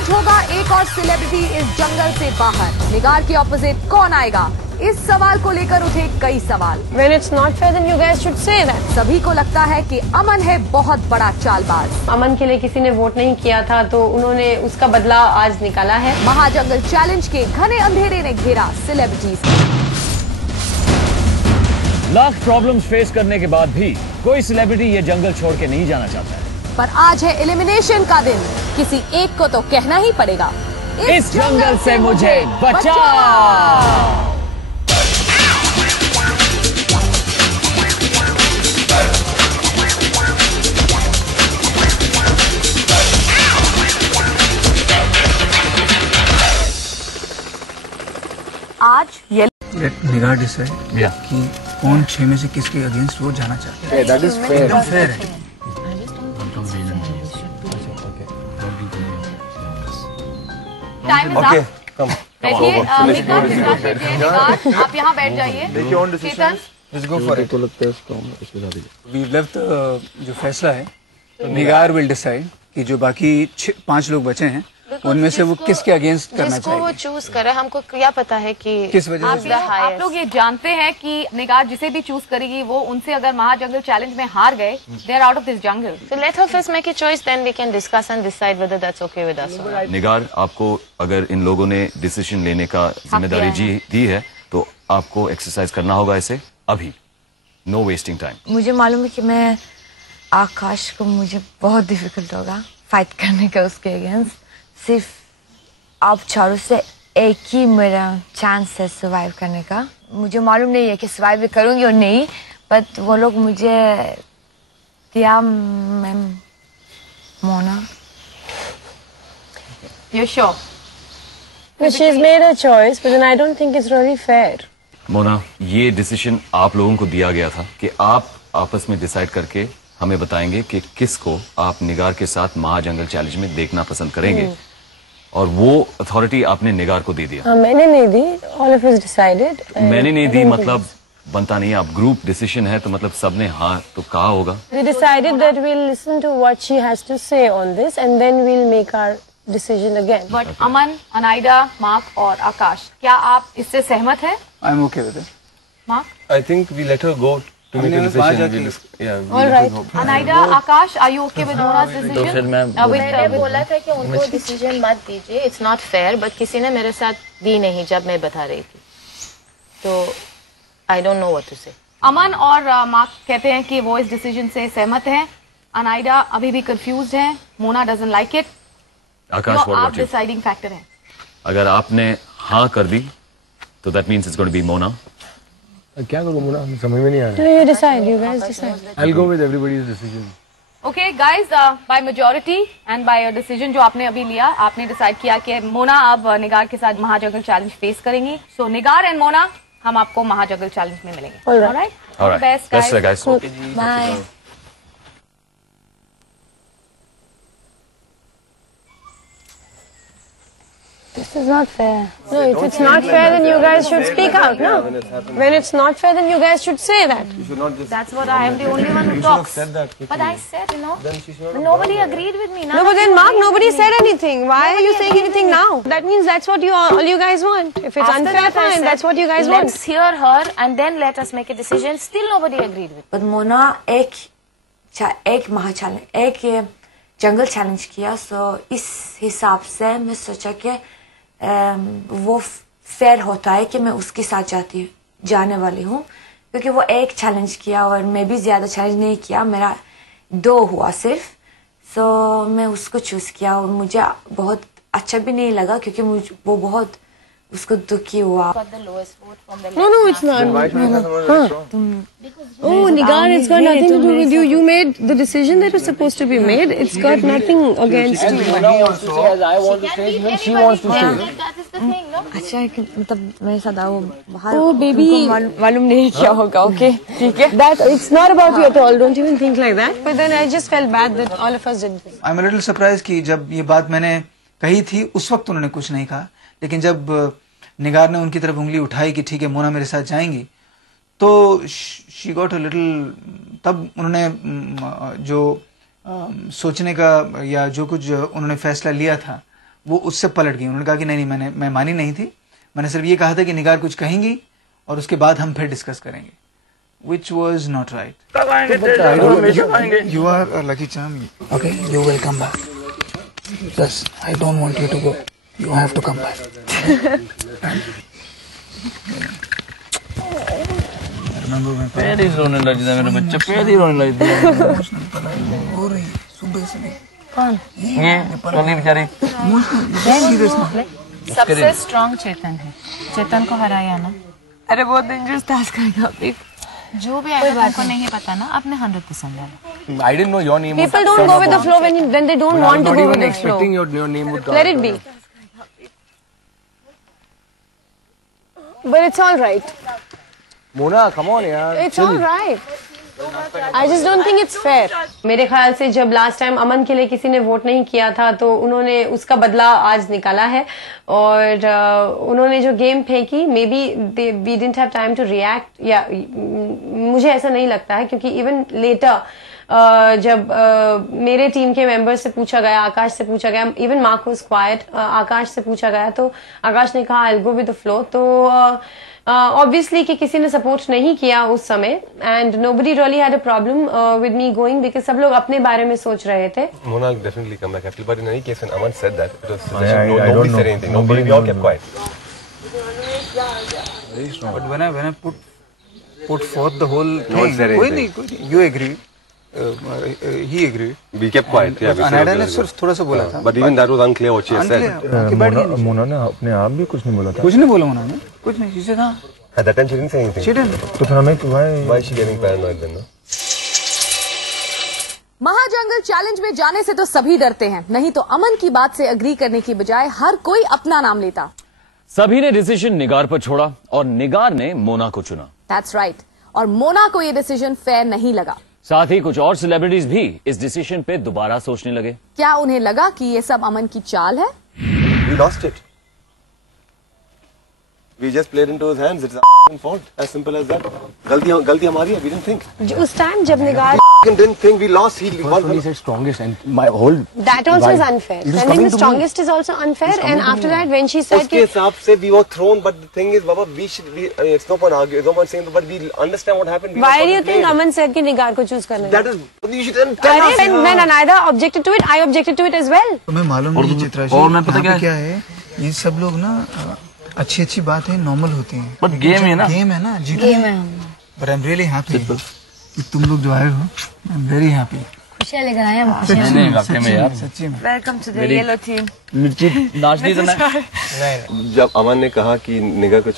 आज होगा एक और सेलिब्रिटी इस जंगल से बाहर। निगार के ऑपोजिट कौन आएगा? इस सवाल को लेकर उठे कई सवाल। When it's not fair, then you guys should say that. सभी को लगता है कि अमन है बहुत बड़ा चालबाज। अमन के लिए किसी ने वोट नहीं किया था तो उन्होंने उसका बदला आज निकाला है। महाजंगल चैलेंज के घने अंधेरे ने घेरा सेलिब्रिटीज। लाख प्रॉब्लम्स फेस करने के बाद भी कोई सेलिब्रिटी ये जंगल छोड़ के नहीं जाना चाहता है। पर आज है एलिमिनेशन का दिन, किसी एक को तो कहना ही पड़ेगा, इस जंगल से मुझे बचाओ। आज ये निगार डिसाइड कि कौन 6 में से किसके अगेंस्ट वोट जाना चाहता है। दैट इज फेयर, एकदम फेयर है। Time is up. बैठिए, आप यहाँ बैठ जाइए। Chetan, let's go for it. We left जो फैसला है निगार विल डिसाइड कि जो बाकी 5 लोग बचे हैं उनमें से वो किसके अगेंस्ट करना जिसको चाहिए। वो चूज करे, हमको क्या पता है कि किस वजह से। आप लोग ये जानते हैं कि निगार जिसे भी चूज करेगी वो उनसे अगर महाजंगल चैलेंज में हार गए, they are out of this jungle. So let her first make a choice, then we can discuss and decide whether that's okay with us or not. निगार, आपको अगर इन लोगों ने डिसीजन लेने का जिम्मेदारी दी है तो आपको एक्सरसाइज करना होगा इसे अभी। No wasting time. मुझे मालूम है कि मैं आकाश को मुझे बहुत डिफिकल्ट होगा फाइट करने का उसके अगेंस्ट। सिर्फ आप चारों से एक ही मेरा चांस है सर्वाइव करने का। मुझे मालूम नहीं है कि सर्वाइव करूंगी और नहीं, बट वो लोग मुझे दिया ma'am Mona. You sure? But she's made a choice, but then I don't think it's really fair. Mona, ये डिसीजन आप लोगों को दिया गया था कि आप आपस में डिसाइड करके हमें बताएंगे कि किसको आप निगार के साथ महाजंगल चैलेंज में देखना पसंद करेंगे, और वो अथॉरिटी आपने निगार को दे दिया। मैंने नहीं दी, all of us decided. मैंने नहीं दी मतलब बनता नहीं। आप ग्रुप डिसीजन है तो मतलब सबने हाँ तो कहा होगा। We decided that we'll listen to what she has to say on this and then we'll make our decision again. But Aman, Anaida, Mark और आकाश, क्या आप इससे सहमत हैं? I am okay with it. Mark, I think we let her go to make a decision. All right. Anaida, Akash, are you okay with Mona's decision? मैंने बोला था कि उनको डिसीजन मत दीजिए, इट्स नॉट फेयर, बट किसी ने मेरे साथ दी नहीं जब मैं बता रही थी, तो I don't know what to say. Aman और मार्क कहते हैं कि वो इस डिसीजन से सहमत हैं। अनाइडा अभी भी कंफ्यूज्ड है। Mona doesn't like it. Akash, तो what आप about you? डिसाइडिंग फैक्टर हैं। अगर आपने हाँ कर दी तो that means it's going to be Mona. क्या करूँ मुना, समझ में नहीं आ रहा। You decide, you guys decide. I'll go with everybody's decision. Okay guys, by majority and by decision जो आपने अभी लिया, आपने डिसाइड किया कि मोना अब निगार के साथ महाजंगल चैलेंज फेस करेंगी। सो निगार एंड मोना, हम आपको महाजंगल चैलेंज में मिलेंगे। Alright. Best Best luck, guys. Bye. This is not fair. No, if it's not fair, then you guys should speak out, no? When it's not fair, then you guys should say that. That's what I am the only one who talks. But I said, nobody agreed with me. No, but then Mark, nobody said anything. Why are you saying anything now? That means that's what all you guys want. If it's unfair, fine. That's what you guys want. Let's hear her and then let us make a decision. Still nobody agreed with. But Mona एक जंगल challenge किया, सो इस हिसाब से मैं सोचा कि वो fair होता है कि मैं उसके साथ जाने वाली हूँ, क्योंकि वो एक चैलेंज किया और मैं भी ज्यादा चैलेंज नहीं किया, मेरा 2 हुआ सिर्फ। सो मैं उसको चूज किया और मुझे बहुत अच्छा भी नहीं लगा क्योंकि वो बहुत उसको दुखी हुआ। No, it's not. Oh, Nigar, it's got nothing to do with you. You made the decision that was supposed to be made. It's got nothing against you. He wants to say, as I want to say, even she wants to say. अच्छा, मतलब मेरे साथ वो बाहर। Oh, baby. मालूम नहीं क्या होगा। ओके, ठीक है। That it's not about you at all. Don't even think like that. But then I just felt bad that all of us did this. I am little surprise कि जब ये बात मैंने कही थी उस वक्त उन्होंने कुछ नहीं कहा, लेकिन जब निगार ने उनकी तरफ उंगली उठाई कि ठीक है मोना मेरे साथ जाएंगी, तो शी गॉट अ लिटिल। तब उन्होंने जो सोचने का या जो कुछ उन्होंने फैसला लिया था वो उससे पलट गई। उन्होंने कहा कि नहीं मैं मानी नहीं थी, मैंने सिर्फ ये कहा था कि निगार कुछ कहेंगी और उसके बाद हम फिर डिस्कस करेंगे, which was not right. You are a lucky charm. Okay, you will come back. Yes, I don't want you to go. You have to come back. Remember my पैर ही रोने लग जाता है मेरा बच्चा, पैर ही रोने लगता है। हो रही सुबह से नहीं। कौन? ये रोनी बेचारी। सबसे स्ट्रॉन्ग चेतन है, चेतन को हराया ना। अरे बहुत डेंजरस टास्क आएगा अभी। जो भी आएगा तुमको नहीं पता ना, आपने 100% डाला। I didn't know your name. People don't go with the flow when they don't want to go with the flow. Expecting your name would come. Let it be. But it's all right. Mona, come on यार। It's all right. I just don't think it's fair. मेरे ख्याल से जब last time अमन के लिए किसी ने vote नहीं किया था तो उन्होंने उसका बदला आज निकाला है और उन्होंने जो गेम फेंकी maybe we didn't have time to react, या मुझे ऐसा नहीं लगता है क्योंकि इवन लेटर जब मेरे टीम के मेंबर्स से पूछा गया, आकाश से पूछा गया, इवन मार्क वाज क्वाइट, आकाश से पूछा गया तो आकाश ने कहा I will go with the flow. तो ऑब्वियसली कि किसी ने सपोर्ट नहीं किया उस समय and nobody really had a problem with me going because सब लोग अपने बारे में सोच रहे थे। Mona definitely come back happy, but in any case when Aman said that it was nobody said anything, nobody, we all kept quiet. But when I put forth the whole No one thing, said कोई anything. नहीं, you agree, he agreed. We kept quiet. Yeah, we said अनाडा it ने was सिर्फ थोड़ा सा बोला था। but even that was unclear what she had said. Mona ने अपने आप भी कुछ नहीं बोला था। कुछ नहीं बोला उन्होंने, कुछ नहीं, she said हाँ। At that time she didn't say anything. She didn't. तो फिर हमें Why is she getting paranoid then? No? महाजंगल चैलेंज में जाने से तो सभी डरते हैं, नहीं तो अमन की बात से अग्री करने की बजाय हर कोई अपना नाम लेता। सभी ने डिसीजन निगार पर छोड़ा और निगार ने मोना को चुना। That's right. और मोना को ये डिसीजन फेयर नहीं लगा। साथ ही कुछ और सेलिब्रिटीज भी इस डिसीजन पे दोबारा सोचने लगे। क्या उन्हें लगा कि ये सब अमन की चाल है? We lost it. We just played into his hands. It's a fault. As simple as that. गलती हमारी है. We didn't think. उस टाइम जब निगार Didn't think. We lost. He won. He said strongest and my whole. That also is unfair. Sending the strongest is also unfair. And after that, when she said उसके हिसाब से we were thrown, but the thing is, Baba, it's no point arguing, no point saying, but we understand what happened. why do you think Aman said कि निगार को choose करना? That is, you should tell us. When Anaida objected to it, I objected to it as well. तुम्हें मालूम नहीं चित्रा जी, और मैं पता क्या है, ये सब लोग ना अच्छी बातें नॉर्मल होती हैं। But game है ना? गेम है ना, गेम है। But I'm really happy कि तुम लोग जो आए हो, I'm very happy. खुशियाँ लेकर आए हम। नहीं वाकई में यार। सच्ची में। Welcome to the yellow team. मिर्ची नाच दी तो ना। जब अमन ने कहा कि निगार को